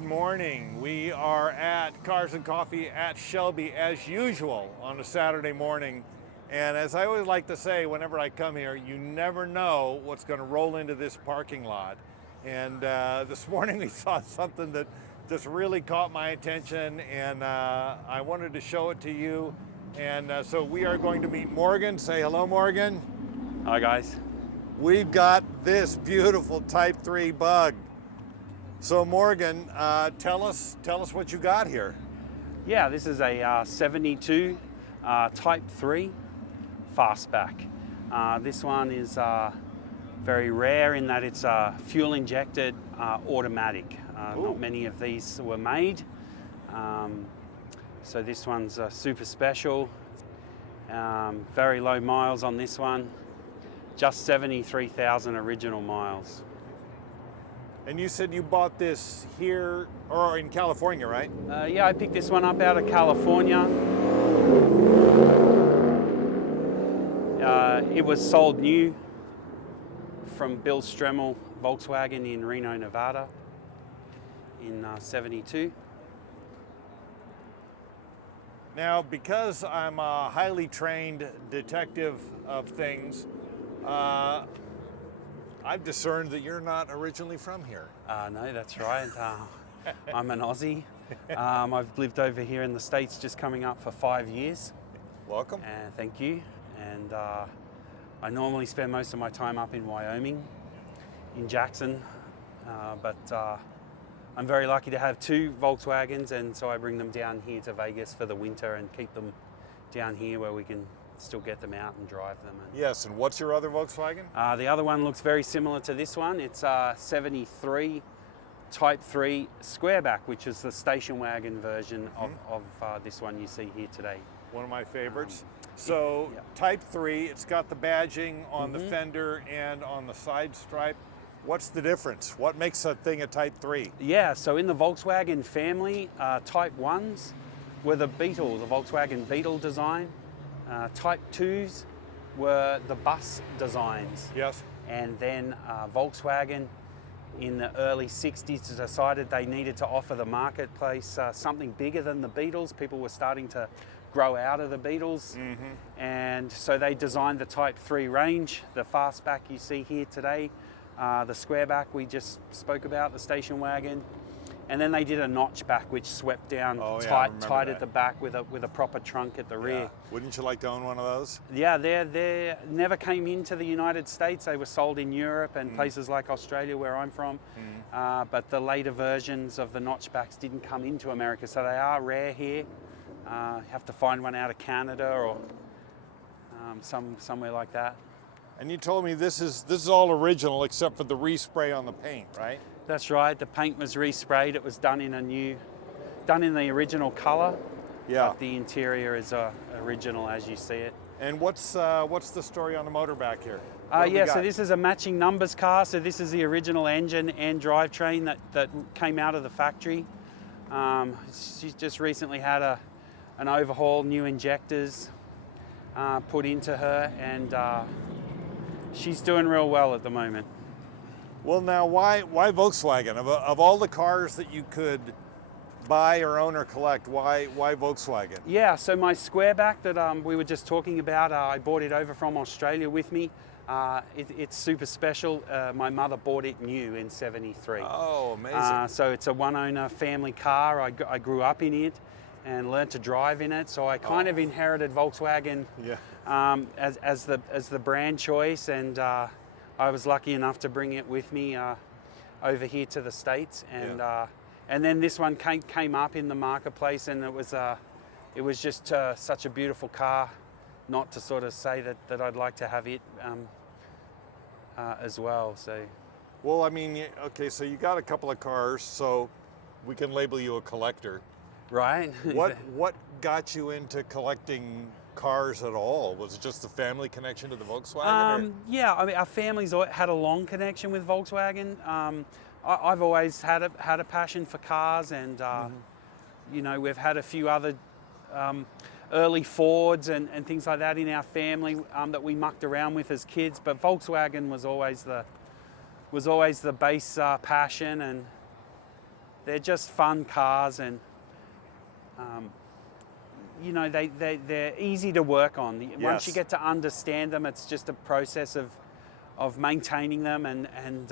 Good morning. We are at Cars and Coffee at Shelby as usual on a Saturday morning. And as I always like to say, whenever I come here, you never know what's going to roll into this parking lot. And this morning we saw something that just really caught my attention, and I wanted to show it to you. And so we are going to meet Morgan. Say hello, Morgan. Hi guys. We've got this beautiful Type 3 bug. So Morgan, tell us what you got here. Yeah, this is a 72 Type 3 Fastback. This one is very rare in that it's fuel injected automatic. Not many of these were made. So this one's super special. Very low miles on this one. Just 73,000 original miles. And you said you bought this here or in California, right? Yeah, I picked this one up out of California. It was sold new from Bill Stremel Volkswagen in Reno, Nevada in 72. Now, because I'm a highly trained detective of things, I've discerned that you're not originally from here. No, that's right. I'm an Aussie. I've lived over here in the States just coming up for 5 years. Welcome. Thank you. And I normally spend most of my time up in Wyoming, in Jackson. But I'm very lucky to have two Volkswagens, and so I bring them down here to Vegas for the winter and keep them down here where we can still get them out and drive them. Yes, and what's your other Volkswagen? The other one looks very similar to this one. It's a 73 Type 3 Squareback, which is the station wagon version of this one you see here today. One of my favorites. So yeah. Type 3, it's got the badging on the fender and on the side stripe. What's the difference? What makes a thing a Type 3? Yeah, so in the Volkswagen family, Type 1s were the Beetle, the Volkswagen Beetle design. Type 2s were the bus designs. Yes. And then Volkswagen in the early 60s decided they needed to offer the marketplace something bigger than the Beetles. People were starting to grow out of the Beetles. And so they designed the Type 3 range, the Fastback you see here today, the Squareback we just spoke about, the station wagon. And then they did a notchback which swept down tight at the back with a proper trunk at the rear. Wouldn't you like to own one of those? Yeah, they never came into the United States. They were sold in Europe and places like Australia where I'm from. But the later versions of the notchbacks didn't come into America, so they are rare here. You have to find one out of Canada or somewhere like that. And you told me this is all original except for the respray on the paint, right? That's right. The paint was resprayed. It was done in the original color. Yeah. But the interior is original as you see it. And what's the story on the motor back here? Yeah, so this is a matching numbers car. So this is the original engine and drivetrain that came out of the factory. She's just recently had an overhaul, new injectors put into her, and she's doing real well at the moment. Well, now, why Volkswagen? Of all the cars that you could buy or own or collect, why Volkswagen? Yeah, so my Squareback that we were just talking about, I bought it over from Australia with me. It's super special. My mother bought it new in 73. Oh, amazing. So it's a one-owner family car. I grew up in it and learned to drive in it. So I kind of inherited Volkswagen as the brand choice, and I was lucky enough to bring it with me over here to the States, and then this one came up in the marketplace, and it was just such a beautiful car, not to sort of say that I'd like to have it as well. So, well, I mean, okay, so you got a couple of cars, so we can label you a collector, right? What got you into collecting cars at all? Was it just the family connection to the Volkswagen? Yeah, I mean, our family's had a long connection with Volkswagen. I've always had a passion for cars, and you know, we've had a few other early Fords and things like that in our family that we mucked around with as kids. But Volkswagen was always the base passion, they're just fun cars, and you know, they're easy to work on. Once Yes. you get to understand them, it's just a process of maintaining them, and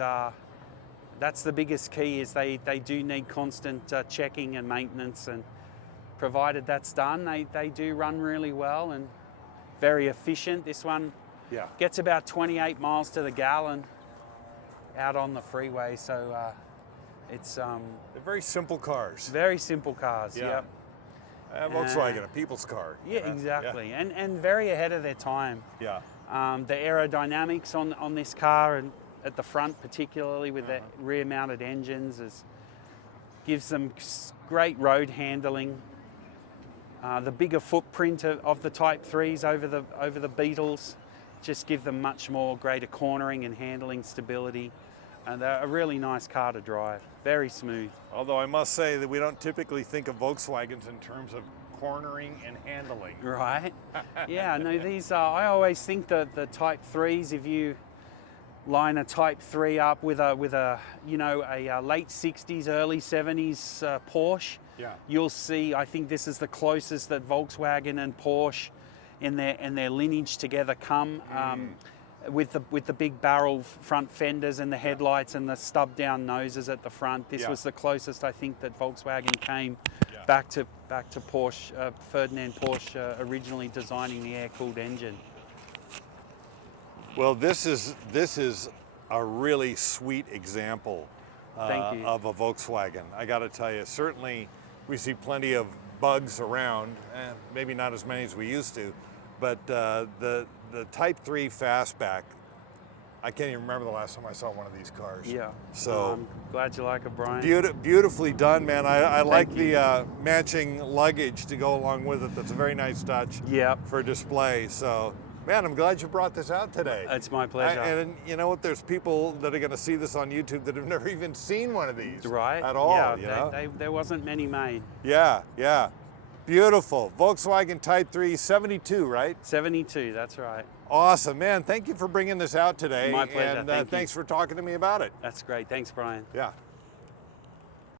that's the biggest key, is they do need constant checking and maintenance, and provided that's done, they do run really well and very efficient. This one Yeah. gets about 28 miles to the gallon out on the freeway, so it's They're very simple cars. very simple cars. Yeah. Yep. Volkswagen, a people's car. Yeah, exactly, and very ahead of their time. Yeah. The aerodynamics on this car, and at the front particularly with the rear-mounted engines, gives them great road handling. The bigger footprint of the Type 3s over the Beetles just give them much more greater cornering and handling stability. And they're a really nice car to drive, very smooth. Although I must say that we don't typically think of Volkswagens in terms of cornering and handling. Right? Yeah, no, these are, I always think that the Type 3s, if you line a Type 3 up with a you know, a late 60s, early 70s Porsche, Yeah. you'll see, I think this is the closest that Volkswagen and Porsche in their lineage together come, with the big barrel front fenders and the headlights and the stub down noses at the front. This Yeah. was the closest, I think, that Volkswagen came Yeah. back to Porsche, Ferdinand Porsche originally designing the air-cooled engine. Well, this is a really sweet example Thank you. of a Volkswagen. I got to tell you, certainly we see plenty of bugs around, maybe not as many as we used to, but the Type 3 Fastback, I can't even remember the last time I saw one of these cars. Yeah. So I'm glad you like it, Brian. beautifully done, man. I like you. the matching luggage to go along with it. That's a very nice touch Yep. for display. So, man, I'm glad you brought this out today. It's my pleasure. And you know what? There's people that are going to see this on YouTube that have never even seen one of these, Right? At all. Yeah, you know? there wasn't many made. Yeah, yeah. Beautiful. Volkswagen Type 3 72, right? 72, that's right. Awesome, man. Thank you for bringing this out today. My pleasure. And Thank you. thanks for talking to me about it. That's great. Thanks, Brian. Yeah.